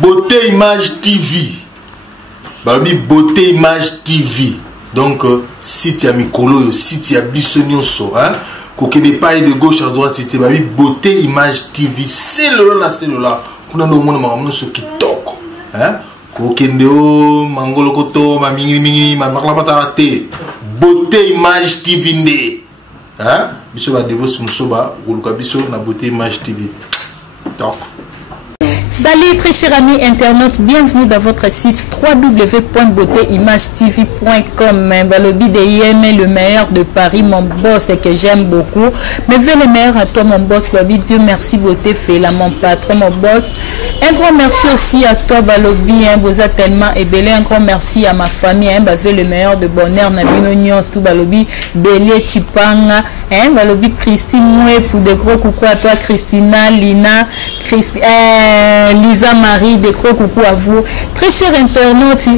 Beauté Image TV. Babi Beauté Image TV. Donc, si tu as Mikolo, si tu as Bissonioso, hein, qu'on n'est pas de gauche à droite, c'était Babi Beauté Image TV. C'est le là. Pour nous, on a ce qui toque. Hein, Kokendeo, Mangolo Koto, ma mini, ma maklapatarate. Beauté Image TV. Hein, Bisso va dévoiler son soba, ou le Bisso na Beauté Image TV. Toc. Salut très chers amis internautes, bienvenue dans votre site www.beautéimagetv.com. Balobi de Yémen, le meilleur de Paris, mon boss et que j'aime beaucoup. Mais veux le meilleur à toi mon boss, Balobi, Dieu merci beauté fait là mon patron, mon boss. Un grand merci aussi à toi Balobi, vous êtes tellement ébélé. Un grand merci à ma famille, veux le meilleur de bonheur, Nabino Nyons, tout Balobi, Bélé Chipanga, Balobi Christine Moué, pour de gros coucou à toi Christina, Lina, Lisa Marie, des gros coucou à vous. Très chers internautes,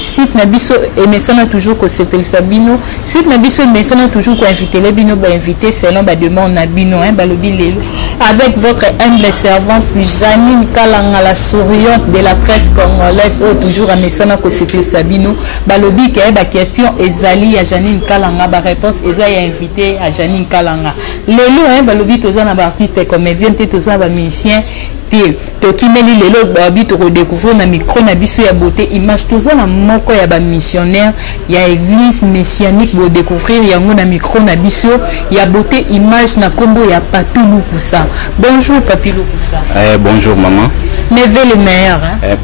site Nabiso et Messana toujours que c'était Sabino. Site Nabiso et Messana toujours qu'on invite les bino, invité selon la demande Nabino, Balobi Lelo. Avec votre humble servante Janine Kalanga, la souriante de la presse congolaise, toujours à Messana que c'était Sabino. Balobi qui est la question Ezali à Janine Kalanga, la réponse Ezali invité à Janine Kalanga. Lelo, Balobi tous un artiste et comédien, tous un musicien. Tokimeli lelo babi to redécouvrir na micro na biso ya beauté image toza na moko ya ba missionnaire ya église messianique bo découvrir yango na micro na biso ya beauté image na kombo ya Papi Lukusa. Bonjour Papi Lukusa. Bonjour maman. Mais veux le meilleur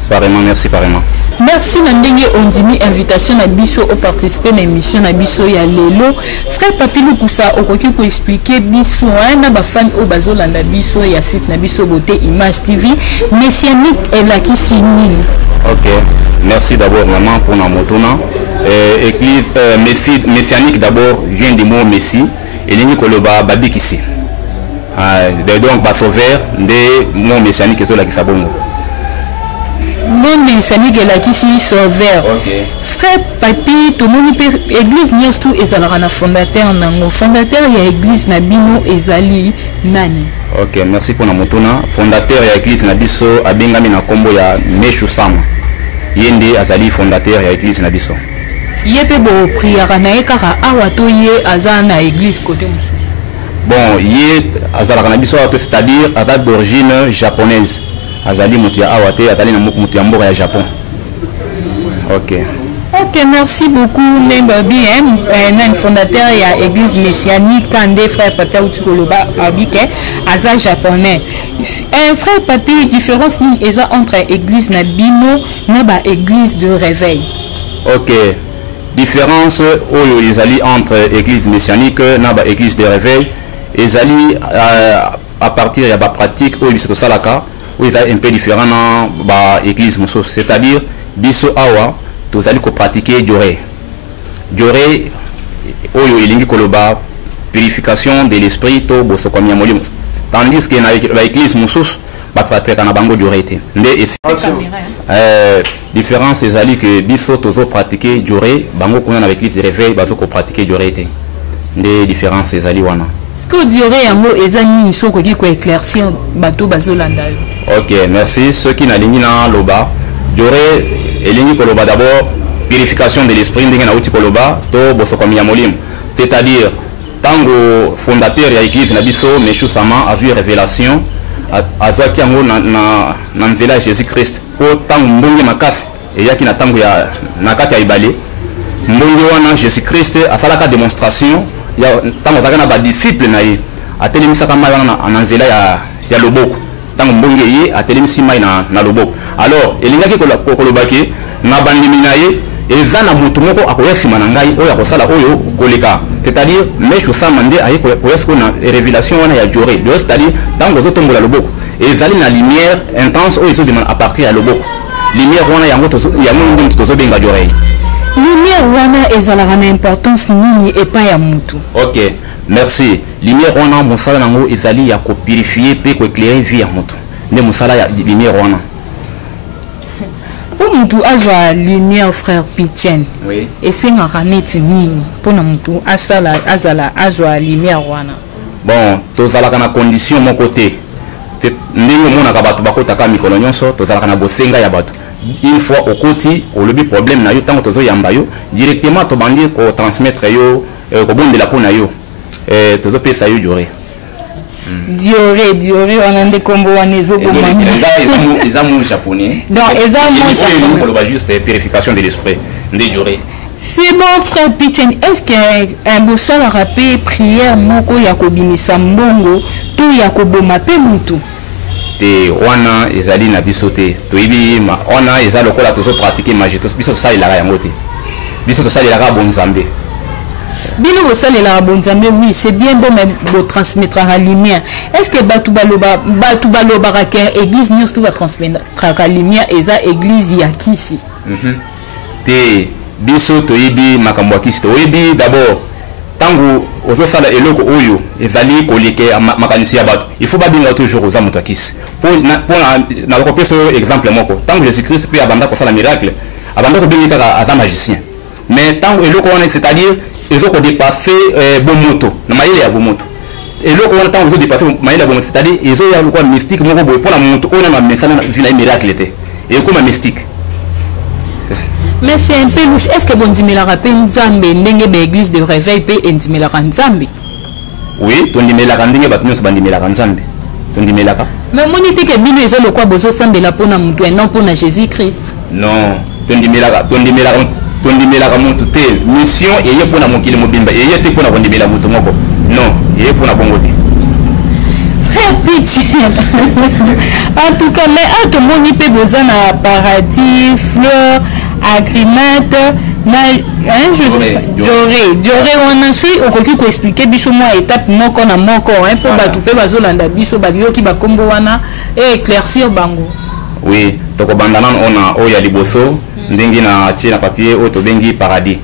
Pareillement, merci pareillement. Merci Nandenge Ondimi invitation na biso au participer na émission na biso ya lelo. Frère Papi Lukusa okoki ko expliquer biso na ba fan o bazolanda biso ya site na biso beauté image TV messianique et la kisinine. OK. Merci d'abord maman pour la motona. Église messianique d'abord vient du mot messie et l'ini koloba babi kisi. Donc ba sauveur de mot messianique so la kisabongo. Mon messianique et la kisi sauveur. OK. Frère Papi to moni église niastu ezalaka na fondateur nango. Fondateur ya église na bino ezali nani? OK, merci pour la motona. Fondateur ya église na biso abengami na kombo ya Meshu Sama. Yende azali fondateur ya église na biso. Yepe bo prière na ekara awa to ye aza na église côté mususu. Bon, ye azalaka na biso c'est-à-dire ata d'origine japonaise. Azali mutia awate atali na mutia mboka ya Japon. OK. OK, merci beaucoup Nembabi un fondateur ya église messianique Kande frère Papi Utikoloba abike aza japonais. Un frère Papi différence ni eza entre église na bino na ba église de réveil. OK. Différence oyo ezali entre église messianique na ba église de réveil ezali à partir ya ba pratique oyo biso salaka où il est un peu différent dans l'église, c'est-à-dire biso awa tozali ko pratiquer Dioré oyo elingi koloba purification de l'esprit to boso kwa molimo, tandis que na l'église mususu ba pratiquer na bango Dioré te nde différence ezali que biso tozo pratiquer Dioré bango kuna na l'église de réveil bazo ko pratiquer Dioré te nde différence ezali wana. Que dirait yango ezani soko ki ko éclaircir bato bazolanda. OK, merci. Ceux qui n'alignent na loba, Dioré elingi koloba d'abord purification de l'esprit ndenge na uti koloba to bosokomi ya molimo. C'est-à-dire tango fondateur ya église na biso Meshu Sama a vu révélation azwa ki yango na nzela Jésus-Christ po tango mbonge makasi et yaki na tango ya nakati ya ibale mbonge wana Jésus-Christ asalaka démonstration ya tango zaka na ba disciple na ye atelemisaka mai wana na nzela ya loboko tango mbonge ye atelemisi mai na loboko. Alors elingaki kolobaki na bandimi na ye eza na mutu moko akoya sima na ngai oyo akosala oyo koleka, c'est-à-dire Meshu Sama nde aye koyesko na révélation wana ya Dioré, c'est-à-dire tango zotombola loboko ezali na lumière intense oyo ezobima à partir ya loboko lumière wana yango nde tozobenga Dioré. Lumière wana ezalaka na importance nini epa ya mutu? OK, merci. Lumière wana mosala nango ezali ya ko purifier pe ko éclairer vie ya mutu nde mosala ya lumière wana. Pour mutu azwa lumière frère Pichen, oui, esengaka neti nini pona mutu azala azwa lumière wana? Bon, tozalaka na condition mon côté ndenge monaka bato bakotaka mikolo nyonso tozalaka na bosenga ya bato une fois okoti olobi problème na yo tango tozoyamba yo directement tobandi kotransmettre yo kobondela mpo na yo tozopesa yo Dioré wana nde kombo wana ezobomani eza mu japonais donc eza mu japonais koloba juste purification de l'esprit nde Dioré. C'est bon frère Pichen, est-ce qu'un bossal a rappelé prière moko ya kobimisa mbongo to ya koboma pe mutu te wana ezali na biso te toyebi wana eza lokola tozo pratiquer magie biso tosalelaka yango te biso tosalelaka bonzambe bino bosalelaka bonzambe oui c'est bien bon mais botransmettre la lumière est-ce que batu balobaka ke église nyonso to batransmettre la lumière eza église ya kisi te biso toyebi makambo ya kisi toyebi d'abord tango ozosala eloko oyo ezali koleke makanisi ya bato il faut babinga toujours oza moto ya kisi na kopesa exemple moko tango Jésus Christ mpe abanda kosala miracle abanda kobengi kaka aza magicien mais tango eloko wana c'est-à-dire ezokodepase bomoto na mayele ya bomoto eloko wana tango ezodepase mayele ya bomoto c'est-à-dire ezoya lokola mystique moko boye mpona moto oyo nano amesana vina miracle te ekoma mystique. Mais c'est un peu louche. Est-ce que bon dimela pe nzambe ndenge be église de réveil pe ndimela nzambe? Oui, ton dimela ndenge batu nyonso bandimela nzambe. Ton dimela ka. Mais monite ke bino ezalo kwa bozo sambela pona mutu et non pona Jésus Christ. Non, ton dimela mutu te. Mission eye pona mokili mobimba, eye te pona kondimela mutu moko. Non, eye pona bongo te. Frère Pichi. En tout cas, mais à tout monde, il peut besoin de paradis, fleurs, agrimate, je sais pas, Dioré, on a su, on peut expliquer, biso moi étape moko na moko, pour batouper bazolanda biso babio qui ba kombo wana et éclaircir bango. Oui, toko bandanan on a oya liboso, ndenge na tie na papier o to bengi paradis.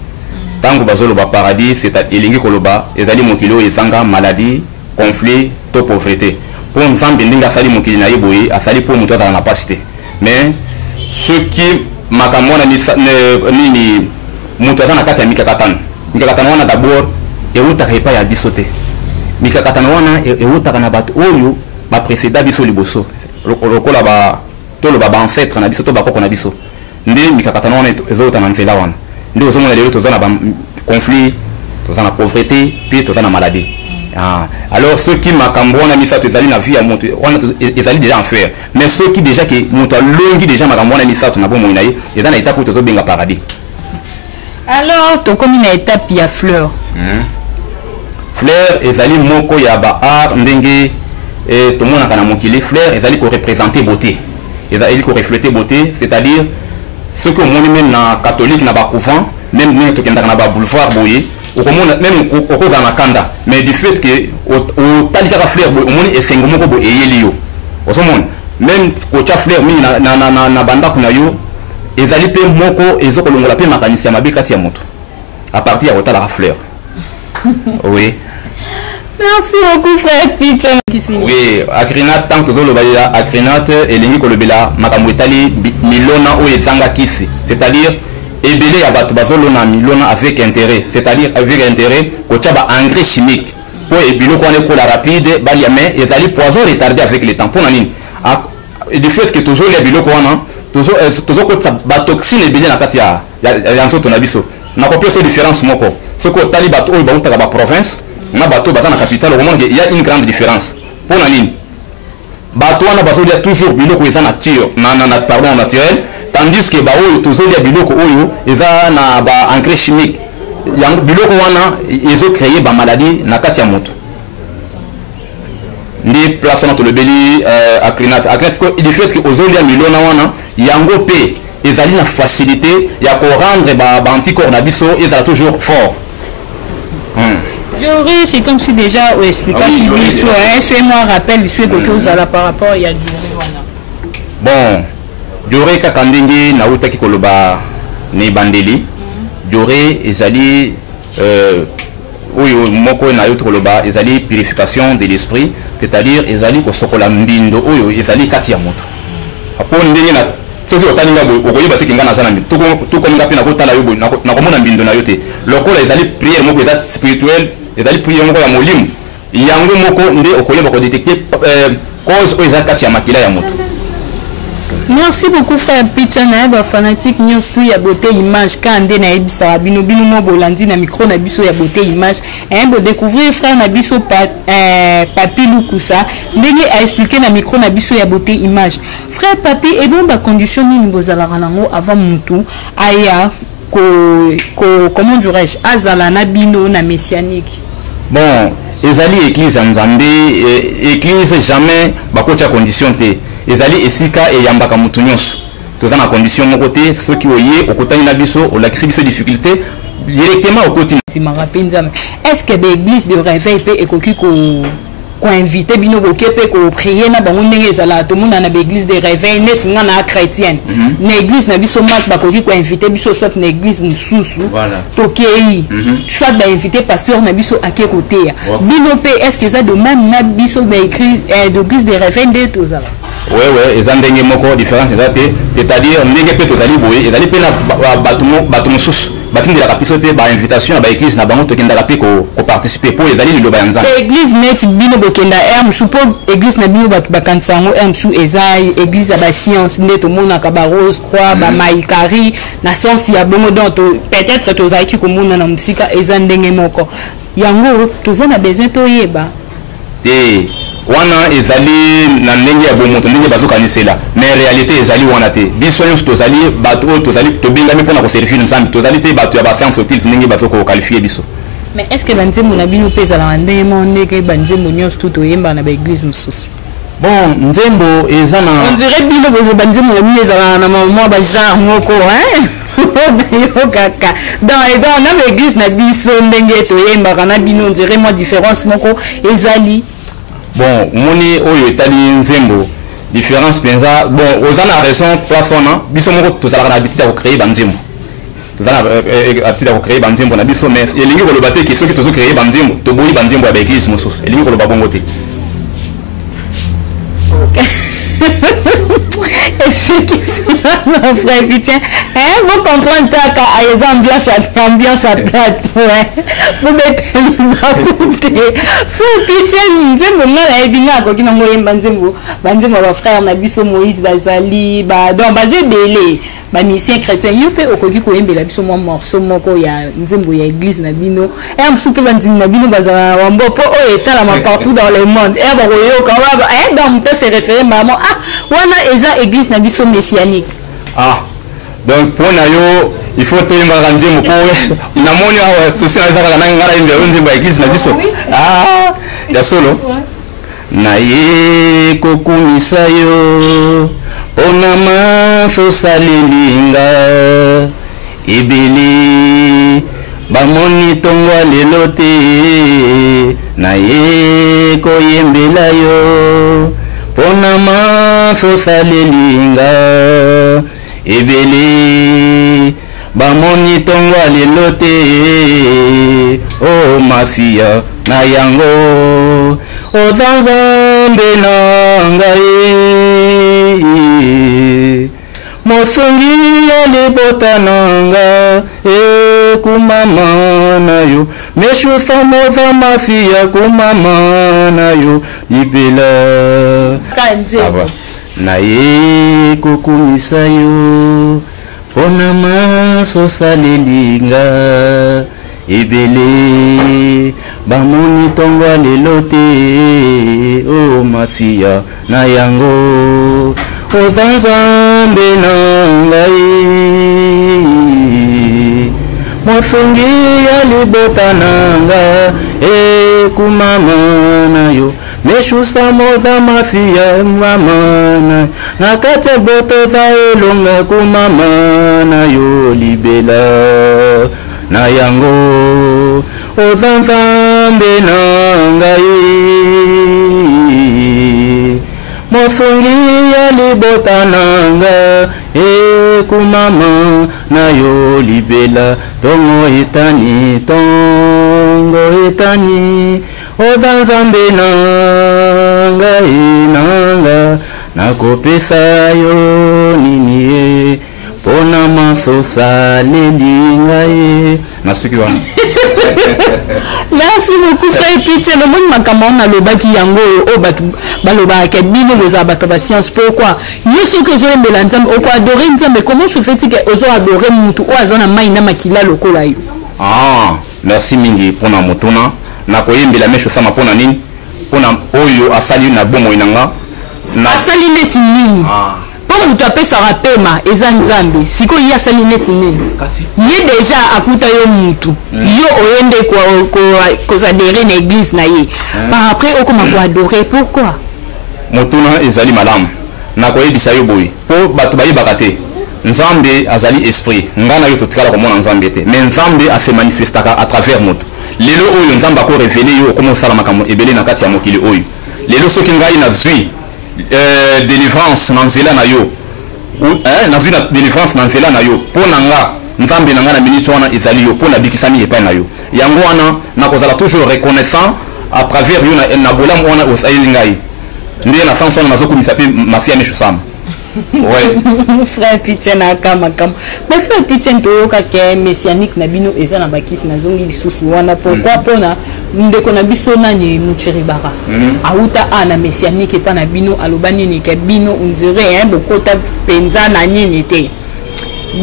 Tango bazolo ba paradis, c'est elingi koloba, ezali mokilo ezanga maladie, conflit, to pauvreté. Pour nzambe ndenge asali mokili na yeboyi asali pour mutu azala na pasi te mais ceux qui makambo wana nini mutu aza na kati ya mikakatano wana d'abord eutaka epai ya biso te mikakatano wana eutaka na bato oyo baprécéda biso liboso lokola toloba baancetre na biso to bakoko na biso nde mikakatano wana ezouta na nzela wana nde ozomona lelo toza na conflit toza na pauvreté mpe toza na maladie. Ah. Alors ceux qui makambo wana misato ezali na vie ya moto wana ezali déjà en fer mais ceux qui déjà que moto longi déjà makambo wana misato na bomo inaye eza na étape tozo benga paradis. Alors to comme une étape ya fleur. Fleur ezali moko ya ba art ndenge to mona kana mokili fleur ezali ko représenter beauté ezali ko refléter beauté c'est-à-dire ce que on même na catholique na ba couvent même nous to kenda na ba boulevard boye même au cause en Akanda, mais du fait que au talika fleur au monde et c'est ngomoko bo eyelio au somon même au cha fleur mi na banda kuna yo ezali pe moko ezoko longola pe makanisi ya mabikati ya moto à partir ya otala fleur. Oui. Merci beaucoup frère Pichen. Oui, Akrinat tant que le baya Akrinat et lingi ko lebela makambo etali milona o ezanga kisi, c'est-à-dire ebele ya bato bazolona milona avec intérêt, c'est-à-dire avec intérêt ko tchaba engrais chimique pour ebilo ko ne ko la rapide balia mais ezali poison retardé avec le temps pour nani et du fait que toujours les bilo ko wana toujours ko ba toxine ebele na kati ya nzoto na biso na ko pesa différence moko ce ko tali bato o ba utaka ba province na bato baza na capitale au moins il y a une grande différence pour nani bato wana bazolia toujours biloko eza nature na pardon naturel tandis que baoyo tozolia biloko oyo eza na ba engrais chimique yango biloko wana ezo créer ba maladie na kati ya moto ndi place na tolobeli Akrinat ko il fait que ozolia milona wana yango pe ezali na facilité ya ko rendre ba anticorps na biso ezala toujours fort. C'est comme si déjà au expliquant qu'il moi rappelle ce que vous avez par rapport à Dioré. Bon, Dioré kakandenge na utaki koloba ne bandeli. Dioré ezali oyo moko na yoto koloba ezali purification de l'esprit, c'est-à-dire ezali ko sokola mbindo oyo ezali kati ya moto. Apo ndenge na toki otalinga bo okoyeba te kinga na zana mbindo. Tuko nga pe na kotala yo bo na komona mbindo na yote. Lokola ezali prière moko ezali spirituelle ezali prière moko ya molimo yango moko nde okoyeba ko détecter cause oyo eza kati ya makila ya moto. Merci beaucoup frère Pichana ba fanatique news tout ya beauté image kande na ebisa bino bino mo bolandi na micro na biso ya beauté image bo découvrir frère na biso Papi Lukusa ndenge a expliquer na micro na biso ya beauté image frère Papi et bon ba condition ni bozala rango avant mutu aya comment dirais-je azala na bino na messianique. Bon ezali église nzambe église jamais bakocha condition te ezali esika e yambaka mutu nyonso toza na condition moko te soki oye okotani na biso olakisi biso difficulté directement okoti Nzambe. Est-ce que l'église de réveil peut ekoki ko inviter bino ko kepe ko prier na bango ndenge ezala to mona na l'église de réveil net ngana chrétienne na église na biso mak bakoki ko inviter biso soit na église nsusu to kei soit ba inviter pasteur na biso ake côté bino pe est-ce que ça de même na biso ba écrit de l'église de réveil de tozala. Ouais eza ndenge moko différence eza te c'est-à-dire ndenge pe tozali boye ezali pe na bato mosusu batindelaka biso pe ba invitation ba église na bango tokendaka pe ko participer pour ezali liloba ya nzambe église net bino bokenda suppose église na bino bato bakanisa yango msu eza église ya ba science nde tomonaka ba rose croix ba maikari na sens ya bongo donc peut-être tozalaki komona na musika eza ndenge moko yango toza na besoin toyeba te wana ezali na ndenge ya bomoto ndenge bazokanisela mais réalité ezali wana te biso nyonso tozali bato tozali tobengami mpona koservir nzambe tozali te bato ya bascience occulte ndenge bazokoqualifie biso. Mais est-ce que banzembo na bino pe ezala ndenge mo ndenge banzembo nyonso tu toyemba na baeglise mosusu? Bon nzembo eza na on dirait bino bozo banzembo na bino ezala na mwa ba genre moko kaka dans na baeglise na biso ndenge toyembaka na bino on dirait mo différence moko ezali. Bon moni oyo etali nzembo différence penza bon ozana raison persona biso moko tozalaka na habitude ya créer banzembo tozala habitude ya créer banzembo na biso mais elingi koloba te ke soki tozo créer banzembo toboyi banzembo ya baeglise mosusu elingi koloba bongo te. Et ce qui se passe, mon frère Vitien, vous comprenez que ambiance à plateau, vous mettez le côté. Frère Vitien, nous sommes là, et bien, quand nous avons un frère, Nabiso Moïse Bazali, donc basé délai, mission chrétien, il peut au coquille coïmbe la biso mon morceau, mon co, il y a une église Nabino, et un souper Nabino Bazala, un beau pot, et talent partout dans le monde, et dans mon test, c'est référé, maman, wana eza église na biso messianique. Donc pour nayo il faut to yimba kanje moko na moni awa sosi na zaka na ngara inde onde ba église na biso ya solo na ye kokumisa yo ona maso salilinga ibili bamoni tongwa lelo te na ye koyembela yo pona maso salilinga ebele bamoni tongwa lelo te o mafia na yango o nzambe na ngai mosungi ya libota nanga kumama na yo meshusa moza mafia kumama na yo libela na ye kukumisa yo pona maso salilinga ebele bamoni tongwa lelo te o mafia na yango o nzambe na ngai mosungi ya libota nanga kumama na yo meshusa moza mafia mama na kate boto za elonga kumama na yo libela na yango o nzambe na ngai mosungi ya libota nanga kumama na yo libela tongo etani o nzambe na ngai nanga nakopesa yo nini pona biso saleli ngai nasuki wana. Merci beaucoup frère Pitch. Le monde m'a commandé à l'obaki yango au baloba kabino les abato ba science. Pourquoi? Yo ce que je me l'entends au quoi adorer mais comment je fais que ozo adorer mutu o azana maina makila lokola yo. Ah, merci mingi pona motuna na koyembela mesho sama pona nini? Pona oyo asali na bomo inanga na asali neti nini? Ah. Pour mutu apesa rapema eza nzambe siko ya asali neti nini? Ye déjà akuta yo mutu yo oyende ko adhérer na église na ye par après okoma ko adorer pourquoi? Motuna ezali malamu na koyebisa yo boyi po bato bayebaka te nzambe azali esprit ngana yo totikala komona nzambe te mais nzambe a fait manifestaka à travers moto lelo oyo nzambe ako révéler yo komo sala makambo ebele na kati ya mokili oyo lelo soki ngai na zwi délivrance na nzela na yo na zwi na délivrance na nzela na yo po na nga nzambe na nga na ministre wana ezali yo po na bikisami epai na yo yango wana na kozala toujours reconnaissant à travers yo na bolamu wana osayeli ngai nde na sens wana nazokomisa mpe mafia mesho sama. Ouais. Frère Pitch na kama. Mais frère Pitch ntoyoka ke messianique na bino eza na bakisi na zongi lisusu wana pourquoi pona ndeko na biso nani muchiribara. Auta ana messianique pa na bino alobani ni ke bino on dirait hein bokota penza na nini te.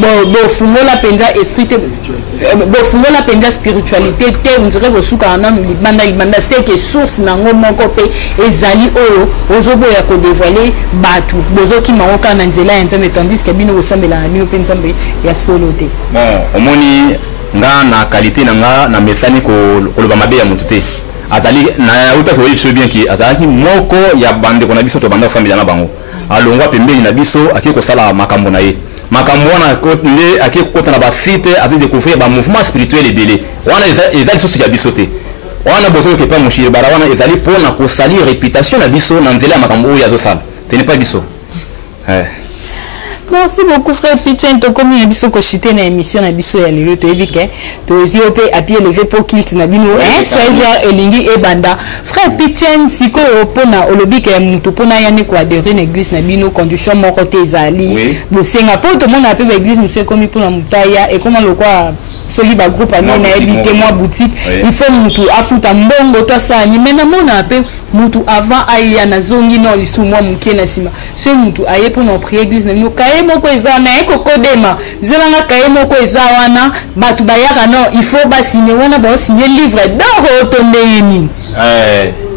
Bo fungola penza esprit te bo fungola penza spiritualité te on dirait bo suka na libanda c'est que source na ngomoko pe ezali oyo ozobo ya ko dévoiler batu bozoki maoka na nzela ya nzambe tandis que bino osambela na bino penza mbe ya solo te. Bon omoni nga na qualité na nga na mesani ko loba mabe ya mutu te atali na uta ko yitso bien ki ataki moko ya bande ko na biso to banda osambela na bango alongwa pembeni na biso akiko sala makambo na ye makambo wana nde akikota na basite azi découvrir ba mouvement spirituel ebele wana ezali sosi ya biso te wana bozo ke pa mushiri bara wana ezali pona ko sali réputation na biso na nzela makambo oyo azosala tene pas biso. Merci beaucoup frère Pitch to comme na biso ko chiter na émission na biso ya lelo to ebike to ziope à pied levé pour kilt na bino 16h elingi e banda frère Pitch siko pona olobike mutu pona yani ko adhérer na église na bino condition moko te ezali bo senga po to mona pe ba église monsieur comme pona mutaya et comment le quoi soli ba groupe ami na ebité moi boutique il faut mutu afuta mbongo to sani mena mona pe mutu avant aya na zongi no lisu moi mukie na sima ce mutu aye pona prier église na bino kaye moko eza na ekokodema zolanga kaye moko eza wana batu bayaka no il faut ba signer wana ba signer livre d'or otondeni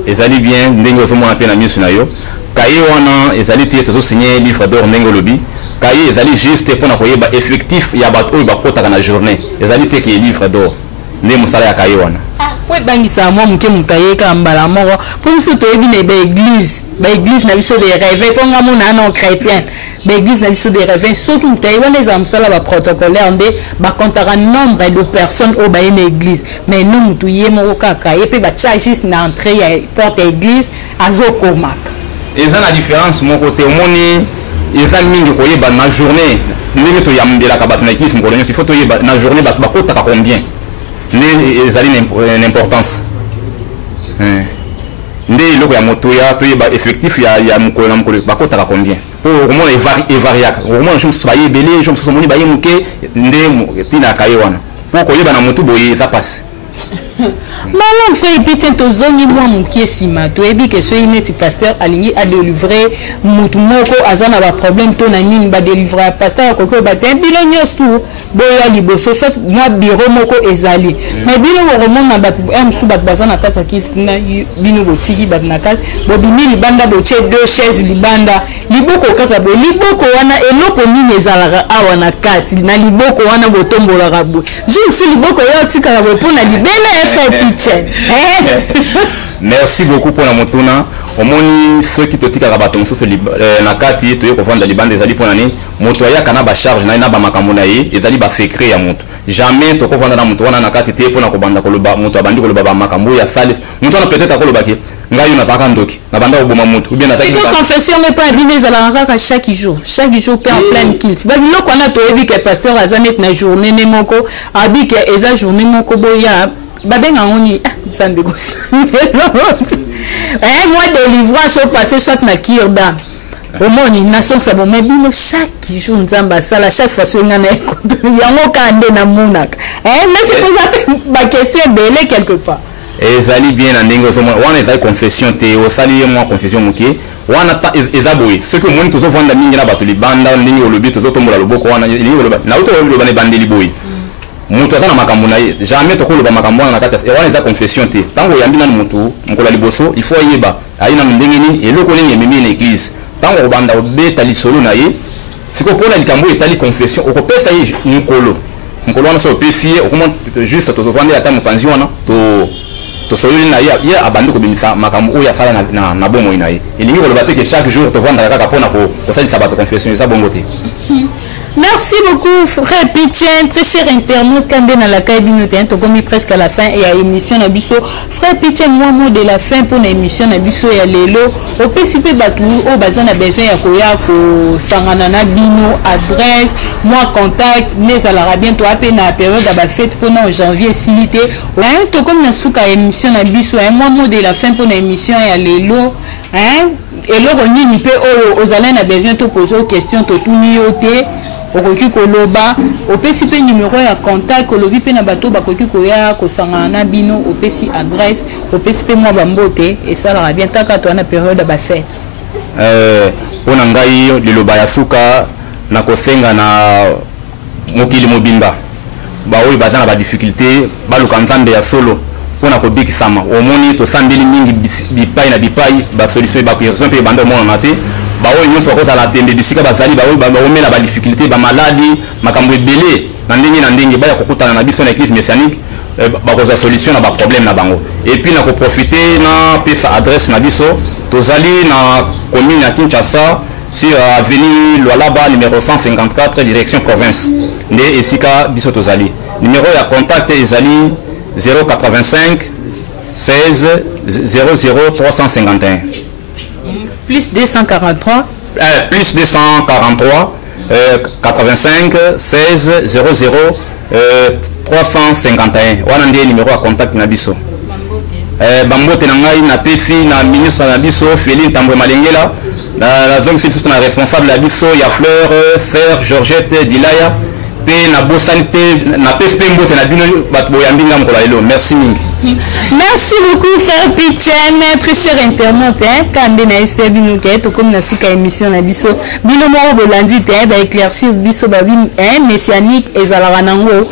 ezali bien ndenge ozomona pe na misu na yo kaye wana ezali te tozo signer livre d'or ndenge lobi kaye ezali juste pour na koyeba effectif ya bato oyo bakotaka na journée ezali te ke livre d'or nde mosala ya kaye wana we bangisa mwa muke mutaye ka mbala moko pour biso toyebi na ba église na biso de rêve pour nga mona non chrétien ba église na biso de rêve soki mutaye wana eza msala ba protocolaire nde ba comptera nombre de personnes au ba une église mais nous mutu ye moko kaka ye pe ba charges na entrée ya porte église azokomaka eza na différence moko te omoni eza mingi koyeba na journée ndenge to yambelaka bato na église mokolo nyonso il faut toyeba na journée bato bakotaka combien nde ezali n'importance nde eloko ya moto ya toyeba effectif ya mokolo na mokolo bakotaka combien po okomona evariaka okomona jo mosusu baye ebele jo mosusu omoni baye moke nde tina akaye wana po koyeba na motu boye eza pasi. Maman frère Pitch to zongi moi mukie sima to ebi que so ineti pasteur alingi a délivrer mutu moko azana ba problème to na nini ba délivrer pasteur ko ba te bilo nyostu boya liboso fait moi bureau moko ezali mais bino vraiment na bat msu bat bazana kata kilt na bino botiki bat nakal bo bini libanda bo che deux chaises libanda liboko kaka bo liboko wana eloko nini ezalaka awa na kati na liboko wana botombola rabo je liboko yo tika bo pona libele frère Pitch. Merci beaucoup pour la motuna. Omoni ceux qui te tika bato mosusu na kati to yeko vanda libanda ezali pona ni moto ya kana ba charge na ba makambo na ye ezali ba secret ya moto jamais to ko vanda na moto wana na kati te pona ko banda ko loba moto abandi ko loba ba makambo ya sale moto na peut-être akoloba ki ngayo na zaka ndoki na banda oboma moto ou bien na zaki confession n'est pas bien ezala raka chaque jour pe en pleine kilt ba biloko na to yebi que pasteur azanet na journée ne moko abi que eza journée moko boya babenga ngoni sande gosa moi délivrance au passé soit na kirda au moni nation sabo mais bino chaque jour nzamba sala chaque fois so ngana yango kande na monaka mais c'est pour ça ma question belé quelque part et zali bien ndenge so wana ezali confession te osali moi confession moké wana ta ezaboy ce que moni tozo vanda mingi na bato libanda ndenge olobi tozo tombola loboko wana na uto olobi na bandeli boy mutu azana makambo na ye jamais tokoloba makambo wana na kati wana eza confession te tango yambi na mutu mukola liboso il faut yeba ayina ndenge nini eloko nini ememi na église tango obanda obeta lisolo na ye siko pona likambo etali confession okopesa ye mukolo wana so pe fier okomo juste tozovanda ata mopanzi wana to solo na ye abandi ko bimisa makambo oya sala na bomo ina ye elingi koloba te que chaque jour tovanda kaka pona ko salisa bato confession eza bongo te. Merci beaucoup, frère Pitchen, très cher internaute, quand on a la cabine, on est presque à la fin et à l'émission Nabiso. Frère Pitchen, moi, mot de la fin pour l'émission Nabiso et à l'élo. Au PCP Batou, au bazan a besoin de Koyako, Sanganana, Bino, adresse, moi, contact, mais à l'arabien, toi, à peine à la période à la fête pour nous, janvier, silité. Tout comme la souka émission Nabiso, moi, mot de la fin pour l'émission et à l'élo. Et là, on y peut, aux alènes a besoin de poser aux questions, tout nioté. Okoki koloba opesi numéro ya contact kolobi pe na bato bakoki koya kosangana bino opesi adresse opesi pe mwa bambote et ça la bien taka to na période ba fête pona ngai liloba ya suka na kosenga na mokili mobimba ba oyi bazana ba difficulté baluka nzambe ya solo pona ko bikisama omoni to sambeli mingi bipai na bipai ba solution ba personne pe bando mona na te baoyo nyonso bakozala tembe bisika bazali baoyo baomela ba difficulté ba maladie makambo ebele na ndenge baya kokutana na biso na église messianique bakozwa solution na ba problème na bango et puis na ko profiter na pesa adresse na biso tozali na commune ya Kinshasa sur avenue Lualaba numéro 154 direction province nde esika biso tozali numéro ya contact ezali 085 16 00 351 plus 243 plus 243 85 16 00 351 wana ndiye numéro ya contact na biso bambote na ngai na pefi na ministre na biso Félix Tambwe Malengela na zone c'est na responsable na biso ya Fleur Fer Georgette Dilaya pe na bosanité na PSP mbote na bino bato boyambinga mkola lelo merci mingi. Merci beaucoup frère Pitchen, très cher internaute quand na ese bino ke to comme na suka émission na biso bino mo bolandi te ba éclaircir biso ba messianique ezala nango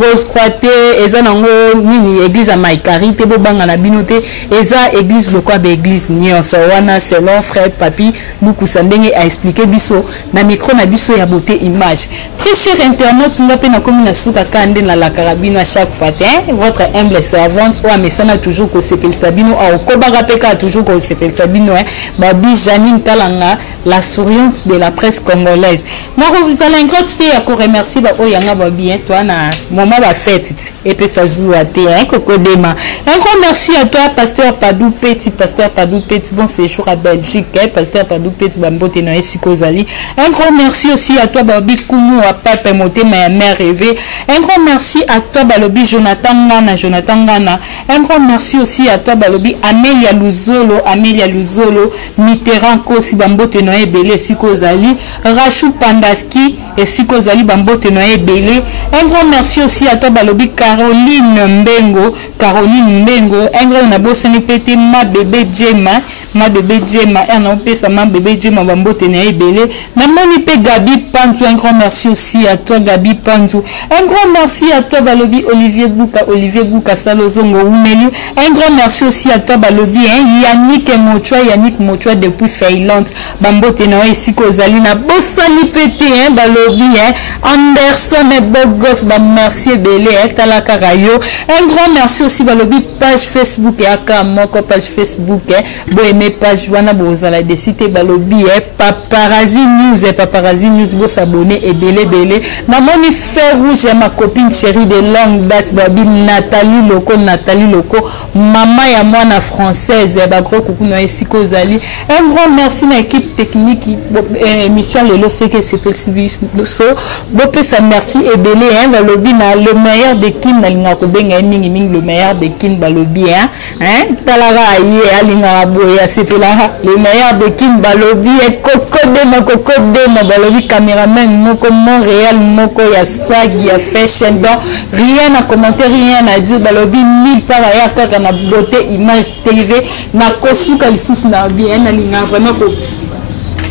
rose croité ezanango nini église à Maïkari te bo banga na bino te eza église lokwa ba église nyonso wana selon frère Papi beaucoup sandenge a expliqué biso na micro na biso ya beauté image. Très cher internaute, nous avons commune souka kande na la carabine à chaque fois. Votre humble servante, ou à Messana toujours qu'on s'appelle Sabino, ou Kobarapeka toujours qu'on s'appelle Sabino, Babi Janine Kalanga, la souriante de la presse congolaise. Moi, vous allez un grand thé à remercier Oyanga Babi, toi, na moment la fête, et puis ça joue à thé, Kokodema. Un grand merci à toi, pasteur Padou Petit, bon séjour à Belgique, pasteur Padou Petit, Bambote Noé Sikozali. Un grand merci aussi à toi, Babi Kumu à Papa Moté ma mère rêvée. Un grand merci à toi Balobi Jonathan Ngana. Un grand merci aussi à toi Balobi Amélia Luzolo Mitterrand Kosi Bambote Noé Belé Sikozali Rachou Pandaski et Sikozali Bambote Noé Belé. Un grand merci aussi à toi Balobi Caroline Mbengo. Un grand nabosani pété ma bébé Djema un pesa ma bébé Djema Bambote Noé Belé. Namoni pe Gabi Pantu. Un grand merci aussi à toi Gabi Pantu. Un grand merci à toi Balobi Olivier Bouka Salozongo Oumelu. Un grand merci aussi à toi Balobi Yannick Mochoa depuis Feyland Bambote Noé Sikozali na Bossani Pété Balobi Anderson et Bogos merci Belé Talaka Rayo. Un grand merci aussi Balobi page Facebook et Aka Moko page Facebook bo aimé page wana bozala de cité Balobi Paparazzi News bo s'abonner ebele. Namoni Fer Rouge, ma copine chérie de longue date, babi Nathalie Loco, maman ya mwana française, ba gros coucou na esiko zali. Un grand merci à l'équipe technique émission lelo c'est que c'est possible so bopé ça merci ebele hein ba lobby na le meilleur de kin na linga ko benga mingi le meilleur de kin ba lobby hein talara ayi alinga boya sepela le meilleur de kin ba lobby e koko de ma ba lobby caméraman moko Montréal moko ya swag ya fashion donc rien à commenter rien à dire ba lobby nulle part ailleurs quand on a beauté image TV na kosuka lisusu na bien na linga vraiment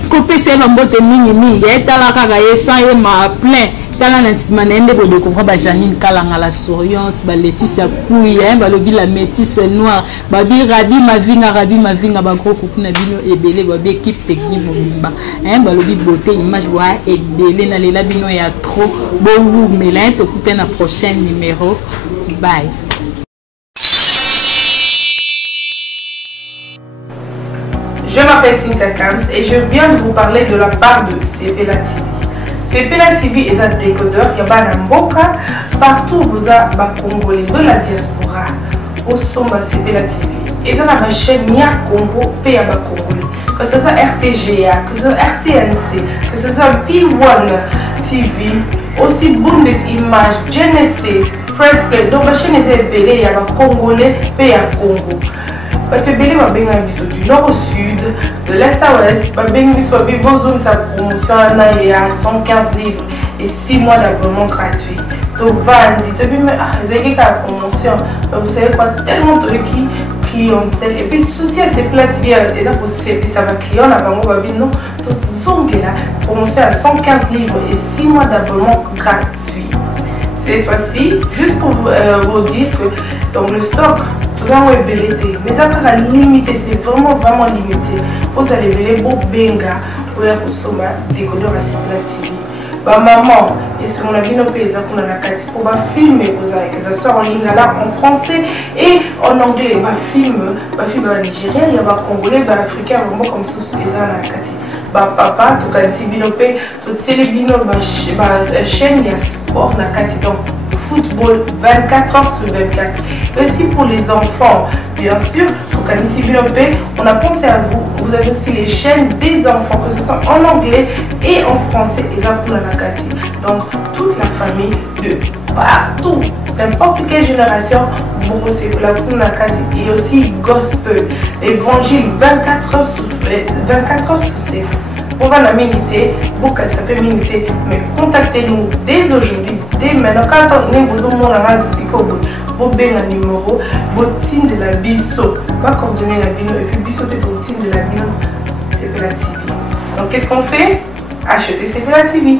couper c'est un botte mingi et tala kaka yesan ye ma plein tala na manende bo découvrir ba Janine Kalanga la souriante ba Laetitia Kouya ba lobi la métisse noire ba bi Rabi Mavinga ba gros coucou na bino ebele ba bi équipe technique bomba ba lobi beauté image boa ebele na lela bino ya trop beau melin to écouter na prochain numéro bye. Je m'appelle Cynthia Kams et je viens de vous parler de la part de Sepela TV. Sepela TV est un décodeur, il y a un mboka, partout vous avez des Congolais de la diaspora, au sommet Sepela TV. Et ça ma chaîne Nia Congo, P.A. Congolais. Que ce soit RTGA, que ce soit RTNC, que ce soit P1 TV, aussi Bundes Images, Genesis, Press Play. Donc ma chaîne est appelée, il y a des Congolais, P.A. Congo. Batebele babenga biso du nord au sud, de l'est à l'ouest, babenga biso babenga zone sa promotion na ya 115 livres et 6 mois d'abonnement gratuit. To vandi, to bime zeki ka promotion. Vous savez quoi, tellement de clientèle et puis souci à ces plats TV et ça pour ça va client na bango babino to zongela promotion à 115 livres et 6 mois d'abonnement gratuit. Cette fois-ci, juste pour vous dire que donc le stock vraiment est belleté, mais ça va limité, c'est vraiment limité. Vous allez ver beau benga pour consommer décodeur à Sepela TV. Bah maman, et si on a vu nos pays pour la filmer, que ça sort en ligne là en français et en anglais. Bah film à Nigeria, il y a des Congolais, des Africains vraiment comme ça les ans bah papa, tout cas si binopé, tout télébino, chaîne il y a sport na kati donc football 24 heures sur 24. Et aussi pour les enfants, bien sûr, tout cas si binopé, on a pensé à vous. Vous avez aussi les chaînes des enfants, que ce soit en anglais et en français, et ça pour la kati. Donc toute la famille de partout, n'importe quelle génération, bon c'est pour la kati et aussi gospel, évangile 24 heures sur 7. On va la miniter, beaucoup ça peut miniter, mais contactez-nous dès aujourd'hui, dès maintenant. Quand on est besoin de vous avez un numéro, vous de la biso, va coordonner la bino et puis biso peut être de la bino, Sepela TV. Donc qu'est-ce qu'on fait? Acheter Sepela TV.